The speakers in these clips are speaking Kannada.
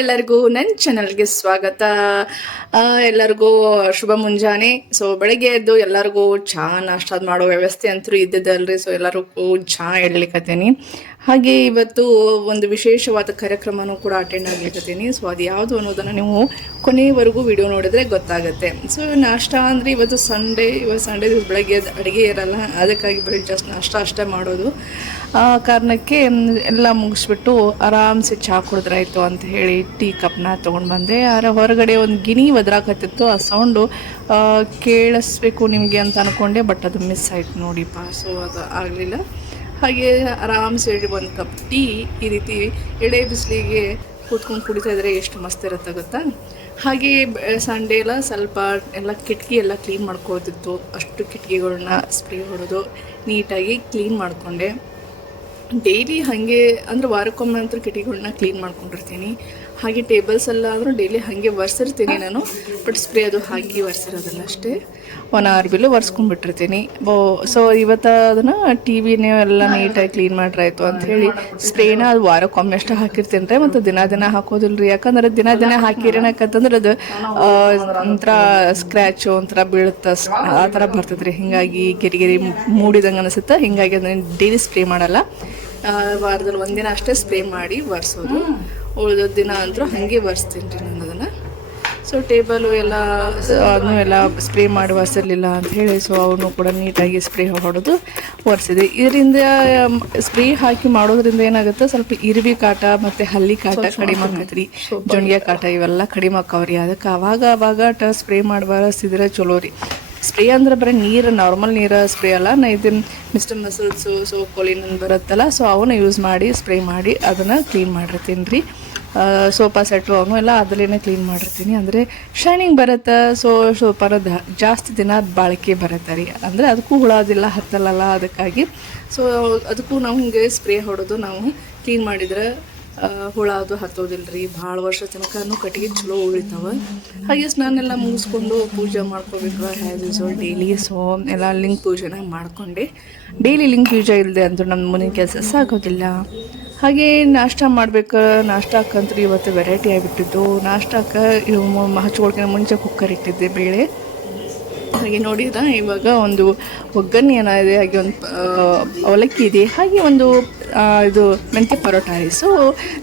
ಎಲ್ಲರಿಗೂ ನನ್ನ ಚಾನಲ್ಗೆ ಸ್ವಾಗತ. ಎಲ್ಲರಿಗೂ ಶುಭ ಮುಂಜಾನೆ. ಸೊ ಬೆಳಗ್ಗೆ ಎದ್ದು ಎಲ್ಲರಿಗೂ ಚಹಾ ನಾಷ್ಟ ಮಾಡೋ ವ್ಯವಸ್ಥೆ ಅಂತೂ ಇದ್ದಿದ್ದಲ್ರಿ. ಸೊ ಎಲ್ಲರಿಗೂ ಚಹಾ ಇಡ್ಲಿಕ್ಕತ್ತೀನಿ. ಹಾಗೆ ಇವತ್ತು ಒಂದು ವಿಶೇಷವಾದ ಕಾರ್ಯಕ್ರಮನೂ ಕೂಡ ಅಟೆಂಡ್ ಆಗ್ಲಿಕ್ಕತ್ತೀನಿ. ಸೊ ಅದು ಯಾವುದು ಅನ್ನೋದನ್ನು ನೀವು ಕೊನೆಯವರೆಗೂ ವಿಡಿಯೋ ನೋಡಿದ್ರೆ ಗೊತ್ತಾಗುತ್ತೆ. ಸೊ ನಾಷ್ಟ ಅಂದರೆ ಇವತ್ತು ಸಂಡೇ ಬೆಳಗ್ಗೆ ಅಡುಗೆ ಇರಲ್ಲ, ಅದಕ್ಕಾಗಿ ಬರೀ ಜಸ್ಟ್ ನಾಷ್ಟ ಅಷ್ಟೇ ಮಾಡೋದು. ಕಾರಣಕ್ಕೆ ಎಲ್ಲ ಮುಗಿಸ್ಬಿಟ್ಟು ಆರಾಮ್ಸೆ ಚಹಾ ಕುಡಿದ್ರಾಯ್ತು ಅಂತ ಹೇಳಿ ಟೀ ಕಪ್ನ ತೊಗೊಂಡು ಬಂದೆ. ಹೊರಗಡೆ ಒಂದು ಗಿಣಿ ಒದ್ರಾಕತ್ತಿತ್ತು, ಆ ಸೌಂಡು ಕೇಳಿಸ್ಬೇಕು ನಿಮಗೆ ಅಂತ ಅಂದ್ಕೊಂಡೆ, ಬಟ್ ಅದು ಮಿಸ್ ಆಯ್ತು ನೋಡಿಪ್ಪ. ಸೊ ಅದು ಆಗಲಿಲ್ಲ. ಹಾಗೆ ಆರಾಮ್ಸೆ ಒಂದು ಕಪ್ ಟೀ ಈ ರೀತಿ ಎಳೆ ಬಿಸಿಲಿಗೆ ಕೂತ್ಕೊಂಡು ಕುಡಿತಾ ಇದ್ರೆ ಎಷ್ಟು ಮಸ್ತ್ ಇರುತ್ತೆ ಗೊತ್ತಾ. ಹಾಗೆ ಸಂಡೇ ಎಲ್ಲ ಸ್ವಲ್ಪ ಎಲ್ಲ ಕಿಟಕಿ ಎಲ್ಲ ಕ್ಲೀನ್ ಮಾಡ್ಕೋತಿತ್ತು. ಅಷ್ಟು ಕಿಟಕಿಗಳನ್ನ ಸ್ಪ್ರೇ ಹೊಡೆದು ನೀಟಾಗಿ ಕ್ಲೀನ್ ಮಾಡಿಕೊಂಡೆ. ಡೈಲಿ ಹಾಗೆ ಅಂದರೆ ವಾರಕ್ಕೊಮ್ಮೆ ಅಂತೂ ಕಿಟಕಿಗಳನ್ನ ಕ್ಲೀನ್ ಮಾಡ್ಕೊಂಡಿರ್ತೀನಿ. ಹಾಗೆ ಟೇಬಲ್ಸ್ ಎಲ್ಲ ಆದರೂ ಡೈಲಿ ಹಾಗೆ ಒರೆಸಿರ್ತೀನಿ ನಾನು, ಬಟ್ ಸ್ಪ್ರೇ ಅದು ಹಾಕಿ ಒರೆಸಿರೋದಲ್ಲ ಅಷ್ಟೇ. 1 hour ಬಿಲ್ಲು ಒರೆಸ್ಕೊಂಡ್ಬಿಟ್ಟಿರ್ತೀನಿ. ಸೊ ಇವತ್ತು ಅದನ್ನು ಟಿ ವಿನೇ ಎಲ್ಲ ನೀಟಾಗಿ ಕ್ಲೀನ್ ಮಾಡ್ರಾಯ್ತು ಅಂಥೇಳಿ ಸ್ಪ್ರೇನ ಅದು ವಾರಕ್ಕೊಮ್ಮೆ ಅಷ್ಟು ಹಾಕಿರ್ತೀನಿ ರೀ. ಮತ್ತು ದಿನ ಹಾಕೋದಿಲ್ಲ ರೀ, ಯಾಕಂದ್ರೆ ದಿನ ಹಾಕಿರೇನಕ್ಕಂತಂದ್ರೆ ಅದು ಒಂಥರ ಸ್ಕ್ರ್ಯಾಚು ಒಂಥರ ಬೀಳುತ್ತೆ, ಆ ಥರ ಬರ್ತದೆ ರೀ. ಹೀಗಾಗಿ ಗೆರಿ ಮೂಡಿದಂಗೆ ಅನಿಸುತ್ತೆ. ಹೀಗಾಗಿ ಅದನ್ನು ಡೈಲಿ ಸ್ಪ್ರೇ ಮಾಡಲ್ಲ, ವಾರದಲ್ಲಿ ಒಂದಿನ ಅಷ್ಟೇ ಸ್ಪ್ರೇ ಮಾಡಿ ಒರೆಸೋದು. ಉಳಿದ ದಿನ ಅಂತೂ ಹಾಗೆ ಒರೆಸ್ತೀನಿ ರೀ ನಾನು ಅದನ್ನು. ಸೊ ಟೇಬಲು ಎಲ್ಲ ಸ್ಪ್ರೇ ಮಾಡಿ ಒರೆಸಿರಲಿಲ್ಲ ಅಂಥೇಳಿ ಸೊ ಅವನು ಕೂಡ ನೀಟಾಗಿ ಸ್ಪ್ರೇ ಹೊಡೆದು ಒರೆಸಿದೆ. ಇದರಿಂದ ಸ್ಪ್ರೇ ಹಾಕಿ ಮಾಡೋದ್ರಿಂದ ಏನಾಗುತ್ತೆ, ಸ್ವಲ್ಪ ಇರುವಿ ಕಾಟ ಮತ್ತು ಹಲ್ಲಿ ಕಾಟ ಕಡಿಮೆ ಆಕೈತೆ ರೀ, ಜೊಂಡಿಗೆ ಕಾಟ ಇವೆಲ್ಲ ಕಡಿಮೆ ಆಕವ್ರಿ. ಅದಕ್ಕೆ ಅವಾಗ ಸ್ಪ್ರೇ ಮಾಡಿ ಒರೆಸಿದ್ರೆ ಚಲೋ ರೀ. ಸ್ಪ್ರೇ ಅಂದ್ರೆ ಬರೀ ನೀರು, ನಾರ್ಮಲ್ ನೀರು ಸ್ಪ್ರೇ ಅಲ್ಲ, ನಾ ಇದನ್ನು ಮಿಸ್ಟರ್ ಮಸಲ್ಸು ಸೋಪೊಲಿನ್ ಬರುತ್ತಲ್ಲ, ಸೊ ಅವನ್ನ ಯೂಸ್ ಮಾಡಿ ಸ್ಪ್ರೇ ಮಾಡಿ ಅದನ್ನು ಕ್ಲೀನ್ ಮಾಡಿರ್ತೀನಿ ರೀ. ಸೋಫಾ ಸೆಟ್ಟು ಅವನು ಎಲ್ಲ ಅದರಲ್ಲೇ ಕ್ಲೀನ್ ಮಾಡಿರ್ತೀನಿ. ಅಂದರೆ ಶೈನಿಂಗ್ ಬರುತ್ತೆ. ಸೊ ಸೋಫಾನ ಜಾಸ್ತಿ ದಿನ ಬಾಳಿಕೆ ಬರುತ್ತೆ ರೀ. ಅಂದರೆ ಅದಕ್ಕೂ ಹುಳೋದಿಲ್ಲ, ಹತ್ತಲ್ಲ. ಅದಕ್ಕಾಗಿ ಸೊ ಅದಕ್ಕೂ ನಾವು ಹಿಂಗೆ ಸ್ಪ್ರೇ ಹೊಡೆದು ನಾವು ಕ್ಲೀನ್ ಮಾಡಿದ್ರೆ ಹುಳ ಅದು ಹತ್ತೋದಿಲ್ಲ ರೀ. ಭಾಳ ವರ್ಷ ತನಕನೂ ಕಟ್ಟಿಗೆ ಚಲೋ ಉಳಿತಾವೆ. ಹಾಗೆ ಸ್ನಾನೆಲ್ಲ ಮುಗಿಸ್ಕೊಂಡು ಪೂಜೆ ಮಾಡ್ಕೋಬೇಕು ಹ್ಯಾಸ್ ಯೂಸ್ವಲ್ ಡೈಲಿ. ಸೊ ಎಲ್ಲ ಲಿಂಗ ಪೂಜೆನ ಮಾಡಿಕೊಂಡೆ. ಡೈಲಿ ಲಿಂಗ ಪೂಜೆ ಇಲ್ಲದೆ ಅಂತೂ ನಮ್ಮ ಮುಂದಿನ ಕೆಲಸ ಸಾಗೋದಿಲ್ಲ. ಹಾಗೆ ನಾಷ್ಟ ಮಾಡ್ಬೇಕು. ನಾಷ್ಟಕ್ಕಂತೂ ಇವತ್ತು ವೆರೈಟಿ ಆಗಿಬಿಟ್ಟಿದ್ದು. ನಾಷ್ಟಕ್ಕೆ ಹಚ್ಕೊಳ್ಕಿನ ಮುಂಚೆ ಕುಕ್ಕರ್ ಇಟ್ಟಿದ್ದೆ ಬೇಳೆ. ಹಾಗೆ ನೋಡಿದ್ರೆ ಇವಾಗ ಒಂದು ಒಗ್ಗರಣೆ ಏನಿದೆ, ಹಾಗೆ ಒಂದು ಅವಲಕ್ಕಿ ಇದೆ, ಹಾಗೆ ಒಂದು ಇದು ಮೆಂತ್ಯ ಪರೋಟ ಇದೆ. ಸೊ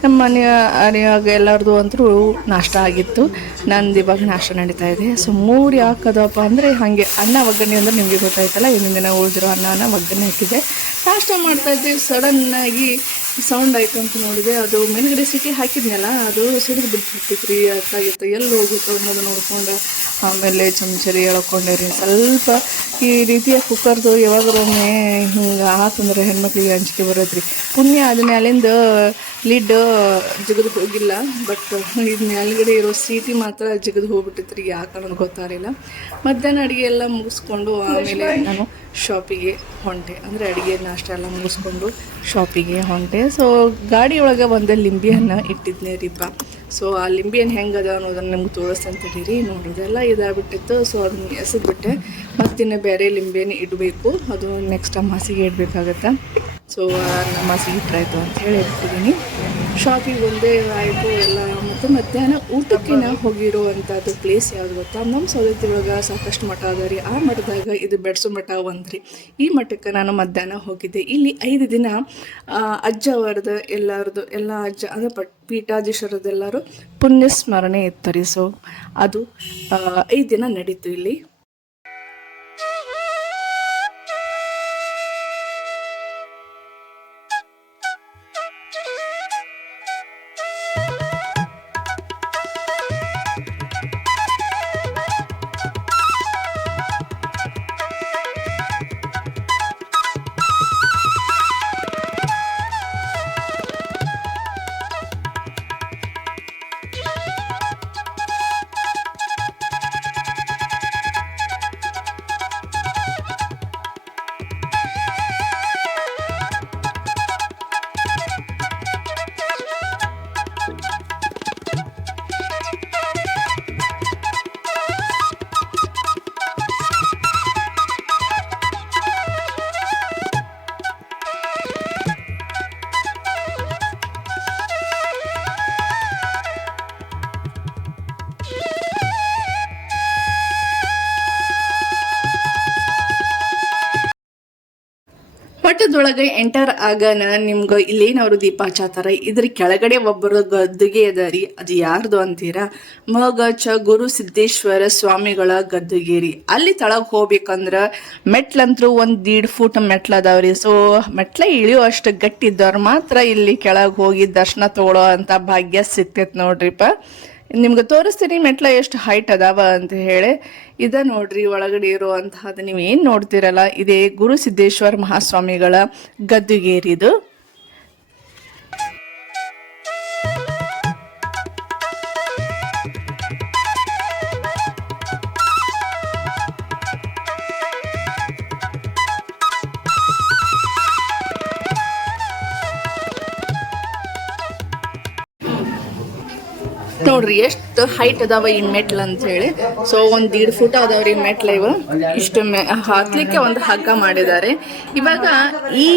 ನಮ್ಮ ಮನೆಯಾಗ ಎಲ್ಲರದು ಅಂತೂ ನಾಷ್ಟ ಆಗಿತ್ತು. ನಂದು ಇವಾಗ ನಾಷ್ಟ ನಡೀತಾ ಇದೆ. ಸೊ 3 ಯಾಕದಪ್ಪ ಅಂದರೆ ಹಾಗೆ ಅನ್ನ ಒಗ್ಗರಣೆ ಅಂದರೆ ನಿಮಗೆ ಗೊತ್ತಾಯ್ತಲ್ಲ, ಇನ್ನೊಂದು ದಿನ ಉಳಿದಿರೋ ಅನ್ನನ ಒಗ್ಗರಣೆ ಹಾಕಿದೆ. ನಾಷ್ಟ ಮಾಡ್ತಾಯಿದ್ದೆ, ಸಡನ್ನಾಗಿ ಸೌಂಡ್ ಆಯಿತು ಅಂತ ನೋಡಿದೆ. ಅದು ಮೇಲ್ಗಡೆ ಸಿಟಿ ಹಾಕಿದ್ನಲ್ಲ, ಅದು ಸಿಡಿದು ಬಿಡ್ತಿತ್ತು ರೀ. ಅರ್ಥಾಗಿತ್ತು ಎಲ್ಲಿ ಹೋಗುತ್ತೋ ಅನ್ನೋದು ನೋಡ್ಕೊಂಡು ಆಮೇಲೆ ಚಮಚರಿ ಎಳ್ಕೊಂಡೆ ರೀ. ಸ್ವಲ್ಪ ಈ ರೀತಿಯ ಕುಕ್ಕರ್ದು ಯಾವಾಗರೊಮ್ಮೆ ಹಿಂಗೆ ಆತಂದ್ರೆ ಹೆಣ್ಮಕ್ಳಿಗೆ ಅಂಜಿಕೆ ಬರೋದ್ರಿ. ಪುಣ್ಯ ಅದನ್ನ ಅಲ್ಲಿಂದ ಲಿಡ್ ಜಿಗಿದು ಹೋಗಿಲ್ಲ, ಬಟ್ ಇದು ಮೇಲ್ಗಡೆ ಇರೋ ಸೀಟಿ ಮಾತ್ರ ಜಿಗಿದು ಹೋಗ್ಬಿಟ್ಟಿತ್ತು ರೀ. ಯಾಕೆ ಅನ್ನೋದು ಗೊತ್ತಾಗಲಿಲ್ಲ. ಮಧ್ಯಾಹ್ನ ಅಡುಗೆ ಎಲ್ಲ ಮುಗಿಸ್ಕೊಂಡು ಆಮೇಲೆ ನಾನು ಶಾಪಿಗೆ ಹೊಂಟೆ. ಅಂದರೆ ಅಡುಗೆ ನಾಷ್ಟ ಎಲ್ಲ ಮುಗಿಸ್ಕೊಂಡು ಶಾಪಿಗೆ ಹೊಂಟೆ. ಸೊ ಗಾಡಿ ಒಳಗೆ ಒಂದು ಲಿಂಬೆಯನ್ನು ಇಟ್ಟಿದ್ನೇ ರೀಪ. ಸೊ ಆ ಲಿಂಬೆಯನ್ನು ಹೆಂಗದ ಅನ್ನೋದನ್ನು ನಿಮ್ಗೆ ತೋರಿಸ್ತಂತ ತಡೀರಿ. ನೋಡೋದೆಲ್ಲ ಇದಾಗ್ಬಿಟ್ಟಿತ್ತು. ಸೊ ಅದನ್ನ ಎಸೆದ್ಬಿಟ್ಟೆ. ಮತ್ತಿನ್ನು ಬೇರೆ ಲಿಂಬೆಯನ್ನು ಇಡಬೇಕು, ಅದು ನೆಕ್ಸ್ಟ್ ಅಮಾಸಿಗೆ ಇಡಬೇಕಾಗತ್ತೆ. ಸೊ ಅಮಾಸಿಗೆ ಇಟ್ಟರಾಯ್ತು ಅಂತ ಹೇಳಿ ಇಟ್ಬಿಟ್ಟಿದ್ದೀನಿ. ಶಾಪಿಗೆ ಒಂದೇ ಆಯಿತು ಎಲ್ಲ. ಮತ್ತು ಮಧ್ಯಾಹ್ನ ಊಟಕ್ಕೆ ನಾವು ಹೋಗಿರುವಂಥದ್ದು ಪ್ಲೇಸ್ ಯಾವುದು ಗೊತ್ತಾ, ನಮ್ಮ ಸೌದತ್ತಿ ಒಳಗೆ ಸಾಕಷ್ಟು ಮಠ ಅದ ರೀ. ಆ ಮಠದಾಗ ಇದು ಬೆಡ್ಸು ಮಠ ಒಂದ್ರಿ. ಈ ಮಠಕ್ಕೆ ನಾನು ಮಧ್ಯಾಹ್ನ ಹೋಗಿದ್ದೆ. ಇಲ್ಲಿ 5 ದಿನ ಅಜ್ಜ ಅವರದ್ದು ಎಲ್ಲ ಅಜ್ಜ ಅಂದರೆ ಪೀಠಾಧೀಶರದ್ದೆಲ್ಲರೂ ಪುಣ್ಯ ಸ್ಮರಣೆ ಇತ್ತು ರೀ. ಸೊ ಅದು 5 ದಿನ ನಡೀತು ಇಲ್ಲಿ. ಮಠದೊಳಗೆ ಎಂಟರ್ ಆಗನ ನಿಮ್ಗೆ ಇಲ್ಲೇನವರು ದೀಪ ಹಚ್ಚತಾರ, ಇದ್ರ ಕೆಳಗಡೆ ಒಬ್ಬರು ಗದ್ದುಗೆ ಅದರಿ, ಅದು ಯಾರ್ದು ಅಂತೀರಾ? ಗುರು ಸಿದ್ದೇಶ್ವರ ಸ್ವಾಮಿಗಳ ಗದ್ದುಗೇರಿ. ಅಲ್ಲಿ ತಳಗ್ ಹೋಗ್ಬೇಕಂದ್ರ ಮೆಟ್ಲಂತ್ರು 1.5 ಫೂಟ್ ಮೆಟ್ಲ ಅದಾವ್ರಿ. ಸೊ ಮೆಟ್ಲ ಇಳಿಯೋ ಅಷ್ಟು ಗಟ್ಟಿದ್ದವ್ರು ಮಾತ್ರ ಇಲ್ಲಿ ಕೆಳಗೆ ಹೋಗಿ ದರ್ಶನ ತಗೊಳ್ಳೋ ಅಂತ ಭಾಗ್ಯ ಸಿಗ್ತೈತೆ ನೋಡ್ರಿಪ್ಪ. ನಿಮ್ಗೆ ತೋರಿಸ್ತೀನಿ ಮೆಟ್ಲ ಎಷ್ಟು ಹೈಟ್ ಅದಾವ ಅಂತ ಹೇಳಿ. ಇದ ನೋಡ್ರಿ ಒಳಗಡೆ ಇರುವಂತಹದ್ದು ನೀವು ಏನು ನೋಡ್ತಿರಲ್ಲ, ಇದೇ ಗುರು ಸಿದ್ದೇಶ್ವರ ಮಹಾಸ್ವಾಮಿಗಳ ಗದ್ದುಗೇರಿದು. ನೋಡ್ರಿ ಎಷ್ಟು ಹೈಟ್ ಅದಾವ ಈ ಮೆಟ್ಲು ಅಂತ ಹೇಳಿ. ಸೊ 1.5 ಫೂಟ್ ಅದಾವ್ರಿ ಮೆಟ್ಲ. ಇವು ಇಷ್ಟು ಹತ್ಲಿಕ್ಕೆ ಒಂದು ಹಗ್ಗ ಮಾಡಿದ್ದಾರೆ. ಇವಾಗ ಈ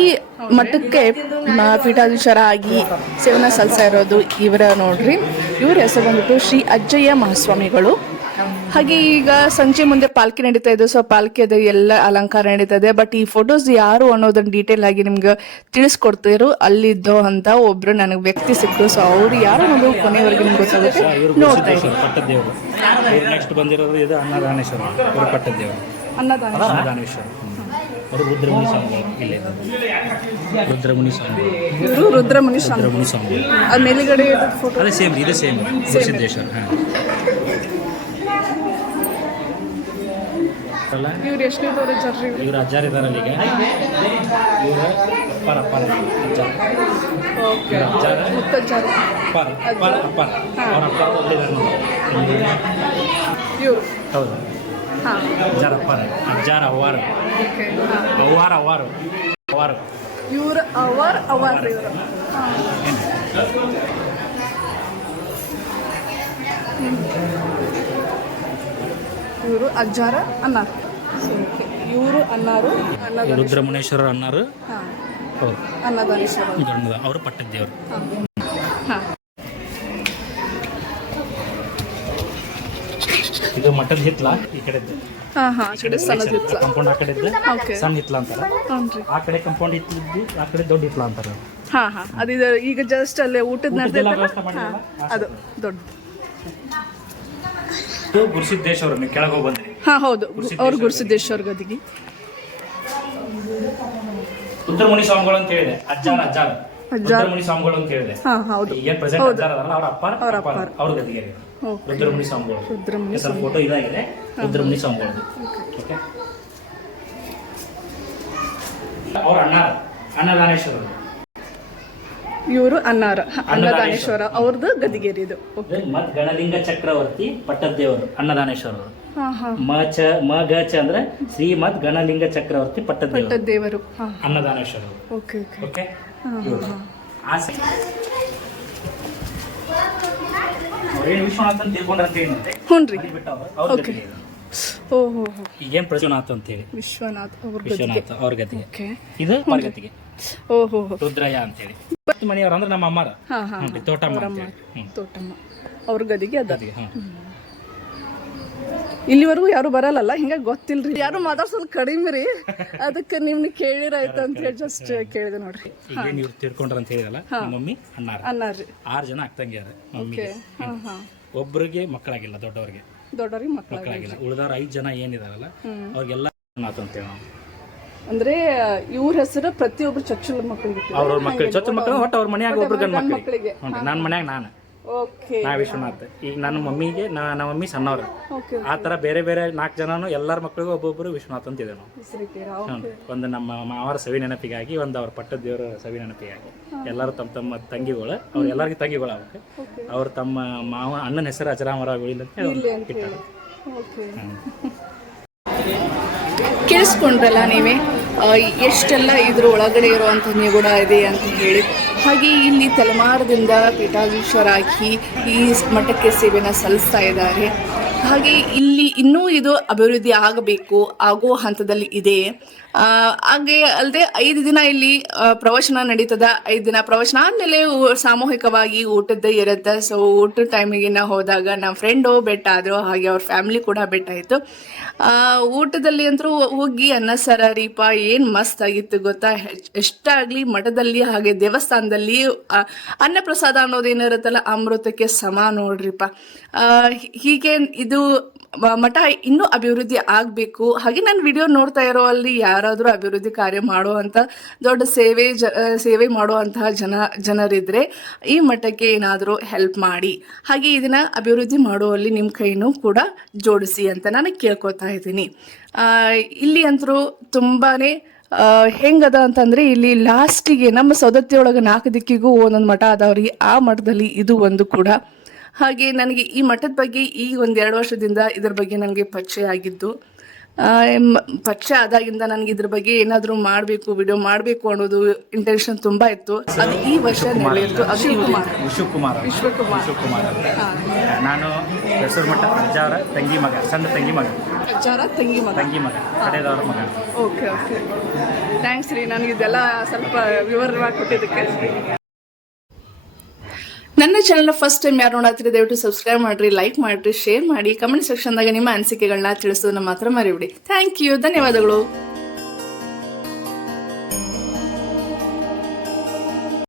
ಮಠಕ್ಕೆ ಪೀಠಾಧೀಶರ ಆಗಿ ಸೇವನ ಸಲ್ಲಿಸ್ತಾ ಇರೋದು ಇವರ ನೋಡ್ರಿ. ಇವ್ರ ಹೆಸರು ಬಂದ್ಬಿಟ್ಟು ಶ್ರೀ ಅಜ್ಜಯ್ಯ ಮಹಾಸ್ವಾಮಿಗಳು. ಹಾಗೆ ಈಗ ಸಂಜೆ ಮುಂದೆ ಪಾಲ್ಕಿ ನಡೀತಾ ಇದೆ. ಸೊ ಪಾಲ್ಕಿ ಅದು ಎಲ್ಲ ಅಲಂಕಾರ ನಡೀತದೆ. ಬಟ್ ಈ ಫೋಟೋಸ್ ಯಾರು ಅನ್ನೋದನ್ನ ಡೀಟೇಲ್ ಆಗಿ ನಿಮ್ಗೆ ತಿಳಿಸ್ಕೊಡ್ತಿರು. ಅಲ್ಲಿದ್ದೋ ಅಂತ ಒಬ್ರು ನನಗೆ ವ್ಯಕ್ತಿ ಸಿಕ್ತು. ಸೊ ಅವ್ರು ಯಾರು ಅನ್ನೋದು ಕೊನೆಯವರೆಗೆ ನಿಮ್ಗೆ ಗೊತ್ತಾಗುತ್ತೆ, ನೋಡ್ತಾ ಇದ್ದೀವಿ. ನೆಕ್ಸ್ಟ್ ಬಂದಿರೋದು ಇದು ಅನ್ನದಾನೇಶ್ವರ, ಪಟ್ಟದೇವರು ಅನ್ನದಾನೇಶ್ವರ. ಅವರು ರುದ್ರಮುನಿ ಸ್ವಾಮಿಗಳು. ಇಲ್ಲಿ ರುದ್ರಮುನಿ ಸ್ವಾಮಿಗಳು, ಇವರು ರುದ್ರಮುನಿ ಸ್ವಾಮಿಗಳು. ಅದು ಮೇಲುಗಡೆ ಫೋಟೋ ಅದೇ ಸೇಮ್, ಇದು ಸೇಮ್ ಸಿದ್ದೇಶ್ವರ. ಇವ್ರು ಎಷ್ಟನೇ ಜರ್ರಿ? ಇವರು ಅಜ್ಜಾರ್ ಇದಾರೆ ಅಲ್ಲಿಗೆ. ಇವರು ಅಪ್ಪಾರ ಅಪ್ಪಾರ ಅಜ್ಜಾರ, ಮುತ್ತಜ್ಜಾರ ಅಪ್ಪಾರ ಅಪ್ಪಾರ ಅಪ್ಪಾರ. ಅವ್ರ ಅಪ್ಪ ಒಳ್ಳಿದಾರೆ ನೋಡಿ. ಇವರು ಹೌದು, ಅಜ್ಜಾರ ಅಪ್ಪಾರ, ಅಜ್ಜಾರ ಅವ್ವಾರು ಅವ್ವಾರ ಅವ್ವಾರು ಅವ್ವಾರು. ಇವರು ಅವಾರ್ ಇವರು. ಇವರು ಅಜ್ಜಾರ ಅನ್ನಾರು. ಇವರು ಅನ್ನಾರು, ರುದ್ರಮುನೇಶ್ವರ ಅನ್ನಾರು. ಹೌದು, ಅನ್ನದಾನೇಶ್ವರ ಅವರು ಪಟ್ಟದೇವರು. ಇದು ಮಠದ ಹಿತ್ಲ ಈ ಕಡೆದ್ದು. ಕಂಪೌಂಡ್ ಆ ಕಡೆ ಸಣ್ಣ ಹಿತ್ಲ ಅಂತಾರ. ಆ ಕಡೆ ಕಂಪೌಂಡ್ ಹಿತ್ಲಿದ್ದು, ಆ ಕಡೆ ದೊಡ್ಡ ಹಿತ್ಲ ಅಂತಾರ. ಅದು ಈಗ ಜಸ್ಟ್ ಅಲ್ಲೇ ಊಟದ ಅದು ದೊಡ್ಡ. ಗುರುಸಿದ್ದೇಶ್ವರ ನೀವು ಕೆಳಗೆ ಹೋಗಿ ಬಂದ್ರಿ. ಹೌದು, ಅವ್ರು ಗುರುಸಿದ್ದೇಶ್ವರ ಗದಿಗೆ. ರುದ್ರಮುನಿ ಸ್ವಾಮಿಗಳು ಅಂತ ಹೇಳಿದೆ. ಅಜ್ಜಾರ ಅಜ್ಜಾರ ರುದ್ರಮುನಿ ಸ್ವಾಮಿಗಳು ಅಂತ ಹೇಳಿದೆ. ಏನ್ ಪ್ರೆಸೆಂಟ್ ಅಜ್ಜಾರ ಅದಲ್ಲ, ಅವ್ರ ಅಪ್ಪಾರ ಅವ್ರ ಗದಿಗೆ ರುದ್ರಮುನಿ ಸ್ವಾಮಿಗಳು. ಫೋಟೋ ಇದಾಗಿದೆ ರುದ್ರಮುನಿ ಸ್ವಾಮಿಗಳು. ಓಕೆ, ಅವ್ರ ಅನ್ನದಾನೇಶ್ವರ. ಇವರು ಅನ್ನದಾನೇಶ್ವರ ಅವ್ರದ್ದು ಗದಿಗೇರಿ. ಇದು ಮತ್ ಗಣಲಿಂಗ ಚಕ್ರವರ್ತಿ ಪಟ್ಟದೇವರು ಅನ್ನದಾನೇಶ್ವರರು. ಮ ಅಂದ್ರೆ ಶ್ರೀಮದ್ ಗಣಲಿಂಗ ಚಕ್ರವರ್ತಿ ಪಟ್ಟದೇವರು ಅನ್ನದಾನೇಶ್ವರರು. ಓಕೆ, ವಿಶ್ವನಾಥ್ ಅಂತ ತಿಳ್ಕೊಂಡ್ರ ಅಂತ ಹೇಳಿದ್ರೆ ಈಗೇನ್ ಪ್ರಜುನಾಥ್ ಅಂತ ಹೇಳಿ ವಿಶ್ವನಾಥ್ ಅವ್ರ ಗತಿಗೆ. ಇದು ಗತಿಗೆ ರುದ್ರಯ್ಯ ಅಂತ ಹೇಳಿ ಮನೆಯವ್ರ ಅಂದ್ರೆ ನಮ್ಮ ಅಮ್ಮಾರ ತೋಟಮ್ಮ ಅವ್ರ ಗದಿಗೆ ಅದ. ಇಲ್ಲಿವರೆಗೂ ಯಾರು ಬರಲ್ಲ, ಹಿಂಗಾಗಿ ಗೊತ್ತಿಲ್ರಿ. ಯಾರು ಮಾತಾಡ್ಸೋದು ಕಡಿಮೆ ರೀ, ಅದಕ್ಕೆ ನಿಮ್ನ ಕೇಳಿರಾಯ್ತು ಅಂತ ಹೇಳಿ ಜಸ್ಟ್ ಕೇಳಿದೆ ನೋಡ್ರಿ. ನೀವು ತಿಳ್ಕೊಂಡ್ರ ಅಂತ ಹೇಳಿದಲ್ಲ, ಮಮ್ಮಿ ಅಣ್ಣಾರ್ರಿ 6 ಜನ ಆಗ್ತಂಗ್ಯಾರ. ಮಮ್ಮಿಗೆ ಒಬ್ಬರಿಗೆ ಮಕ್ಕಳಾಗಿಲ್ಲ, ದೊಡ್ಡವ್ರಿಗೆ ಮಕ್ಕಳಾಗಿಲ್ಲ. ಉಳಿದವ್ರ 5 ಜನ ಏನಿದಾರಲ್ಲ ಅವ್ರಿಗೆಲ್ಲ ಅಂತೇಳಿ ನಾವು. ಅಂದ್ರೆ ಇವ್ರ ಹೆಸರು ಪ್ರತಿಯೊಬ್ರು ಚೊಚ್ಚಲ ಮಕ್ಕಳಿಗೆ, ಅವ್ರ ಮಕ್ಕಳು ಚೊಚ್ಚಲ ಮಕ್ಕಳು ಒಟ್ಟು ಅವ್ರ ಮನ್ಯಾಗ ಒಬ್ರು ಗಂಡ ಮಕ್ಕಳಿಗೆ. ನನ್ನ ಮನ್ಯಾಗ ನಾನು ನಾ ವಿಶ್ವನಾಥ್. ಈಗ ನನ್ನ ಮಮ್ಮಿಗೆ ನಮ್ಮ ಮಮ್ಮಿ ಸಣ್ಣವ್ರ. ಆ ತರ ಬೇರೆ ಬೇರೆ 4 ಜನನು ಎಲ್ಲಾರ ಮಕ್ಕಳಿಗೂ ಒಬ್ಬೊಬ್ರು ವಿಶ್ವನಾಥ್ ಅಂತ ಇದೆ ನಾವು. ಒಂದು ನಮ್ಮ ಮಾವರ ಸವಿ ನೆನಪಿಗಾಗಿ, ಒಂದು ಅವ್ರ ಪಟ್ಟದ ದೇವರ ಸವಿ ನೆನಪಿಗಾಗಿ ಎಲ್ಲರೂ ತಮ್ಮ ತಮ್ಮ ತಂಗಿಗಳು, ಅವ್ರ ಎಲ್ಲರಿಗೂ ತಂಗಿಗಳು ಅವಕ್ಕೆ. ಅವ್ರು ತಮ್ಮ ಮಾವ ಅಣ್ಣನ ಹೆಸರು ಅಜರಾಮರ ಅಂತ ಇಟ್ಟಾರ. ಕೇಳಿಸ್ಕೊಂಡ್ರಲ್ಲ ನೀವೇ ಎಷ್ಟೆಲ್ಲ ಇದ್ರ ಒಳಗಡೆ ಇರುವಂಥ ನಿಗೂಢ ಇದೆ ಅಂತ ಹೇಳಿ. ಹಾಗೆ ಇಲ್ಲಿ ತಲೆಮಾರದಿಂದ ಪೀಠಾಧೀಶರಾಗಿ ಈ ಮಠಕ್ಕೆ ಸೇವೆನ ಸಲ್ಲಿಸ್ತಾ ಇದ್ದಾರೆ. ಹಾಗೆ ಇಲ್ಲಿ ಇನ್ನೂ ಇದು ಅಭಿವೃದ್ಧಿ ಆಗಬೇಕು, ಆಗೋ ಹಂತದಲ್ಲಿ ಇದೆ. ಹಾಗೆ ಅಲ್ಲದೆ 5 ದಿನ ಇಲ್ಲಿ ಪ್ರವಚನ ನಡೀತದ. 5 ದಿನ ಪ್ರವಚನ ಆದಮೇಲೆ ಸಾಮೂಹಿಕವಾಗಿ ಊಟದ್ದೇ ಇರುತ್ತೆ. ಸೊ ಊಟದ ಟೈಮಿಗೆ ನಾವು ಹೋದಾಗ ನಮ್ಮ ಫ್ರೆಂಡು ಬೆಟ್ಟ ಆದರು, ಹಾಗೆ ಅವ್ರ ಫ್ಯಾಮಿಲಿ ಕೂಡ ಬೆಟ್ಟ ಆಯಿತು. ಊಟದಲ್ಲಿ ಅಂತೂ ಹೋಗಿ ಅನ್ನ ಸಾರ ರೀಪ ಏನು ಮಸ್ತ್ ಆಗಿತ್ತು ಗೊತ್ತಾ. ಎಷ್ಟಾಗಲಿ ಮಠದಲ್ಲಿ ಹಾಗೆ ದೇವಸ್ಥಾನದಲ್ಲಿ ಅನ್ನಪ್ರಸಾದ ಅನ್ನೋದೇನಿರುತ್ತಲ್ಲ ಅಮೃತಕ್ಕೆ ಸಮ ನೋಡ್ರಿಪ್ಪ. ಹೀಗೆ ಇದು ಮಠ ಇನ್ನೂ ಅಭಿವೃದ್ಧಿ ಆಗಬೇಕು. ಹಾಗೆ ನಾನು ವಿಡಿಯೋ ನೋಡ್ತಾ ಇರೋ ಅಲ್ಲಿ ಯಾರಾದರೂ ಅಭಿವೃದ್ಧಿ ಕಾರ್ಯ ಮಾಡುವಂಥ ದೊಡ್ಡ ಸೇವೆ ಮಾಡುವಂತಹ ಜನರಿದ್ರೆ ಈ ಮಠಕ್ಕೆ ಏನಾದರೂ ಹೆಲ್ಪ್ ಮಾಡಿ, ಹಾಗೆ ಇದನ್ನು ಅಭಿವೃದ್ಧಿ ಮಾಡುವಲ್ಲಿ ನಿಮ್ಮ ಕೈನೂ ಕೂಡ ಜೋಡಿಸಿ ಅಂತ ನಾನು ಕೇಳ್ಕೊತಾ ಇದ್ದೀನಿ. ಇಲ್ಲಿ ಅಂತರೂ ತುಂಬಾ ಹೆಂಗದ ಅಂತಂದರೆ ಇಲ್ಲಿ ಲಾಸ್ಟಿಗೆ ನಮ್ಮ ಸೌದತ್ತಿಯೊಳಗೆ 4 ದಿಕ್ಕಿಗೂ ಒಂದೊಂದು ಮಠ ಅದಾವ್ರಿ. ಆ ಮಠದಲ್ಲಿ ಇದು ಒಂದು ಕೂಡ. ಹಾಗೆ ನನಗೆ ಈ ಮಠದ ಬಗ್ಗೆ ಈಗ 1-2 ವರ್ಷದಿಂದ ಇದ್ರ ಬಗ್ಗೆ ನನಗೆ ಪರಿಚಯ ಆಗಿದ್ದು. ಪರಿಚಯ ಆದಾಗಿಂದ ನನಗೆ ಇದ್ರ ಬಗ್ಗೆ ಏನಾದರೂ ಮಾಡಬೇಕು, ವಿಡಿಯೋ ಮಾಡಬೇಕು ಅನ್ನೋದು ಇಂಟೆನ್ಷನ್ ತುಂಬ ಇತ್ತು. ಅದು ಈ ವರ್ಷ ನಡೆಯಿತು. ಅದು ವಿಶ್ವಕುಮಾರ್ ನಾನು ಹೆಸರು ಮಠ ಅಜ್ಜಾರ ತಂಗಿ ಮಗ, ಸಣ್ಣ ತಂಗಿ ಮಗ, ತಂಗಿ ಮಗ ಕಡೆದವ್ರ ಮಗ. ಓಕೆ ಥ್ಯಾಂಕ್ಸ್ ರೀ, ನನಗೆ ಇದೆಲ್ಲ ಸ್ವಲ್ಪ ವಿವರವಾಗಿ ಕೊಟ್ಟಿದ್ದಕ್ಕೆ. ನನ್ನ ಚಾನಲ್ನ ಫಸ್ಟ್ ಟೈಮ್ ಯಾರು ನೋಡತ್ತೀರಿ ದಯವಿಟ್ಟು ಸಬ್ಸ್ಕ್ರೈಬ್ ಮಾಡಿರಿ, ಲೈಕ್ ಮಾಡಿರಿ, ಶೇರ್ ಮಾಡಿ, ಕಮೆಂಟ್ ಸೆಕ್ಷನ್ದಾಗ ನಿಮ್ಮ ಅನಿಸಿಕೆಗಳನ್ನ ತಿಳಿಸೋದನ್ನ ಮಾತ್ರ ಮರಿಬಿಡಿ. ಥ್ಯಾಂಕ್ ಯು, ಧನ್ಯವಾದಗಳು.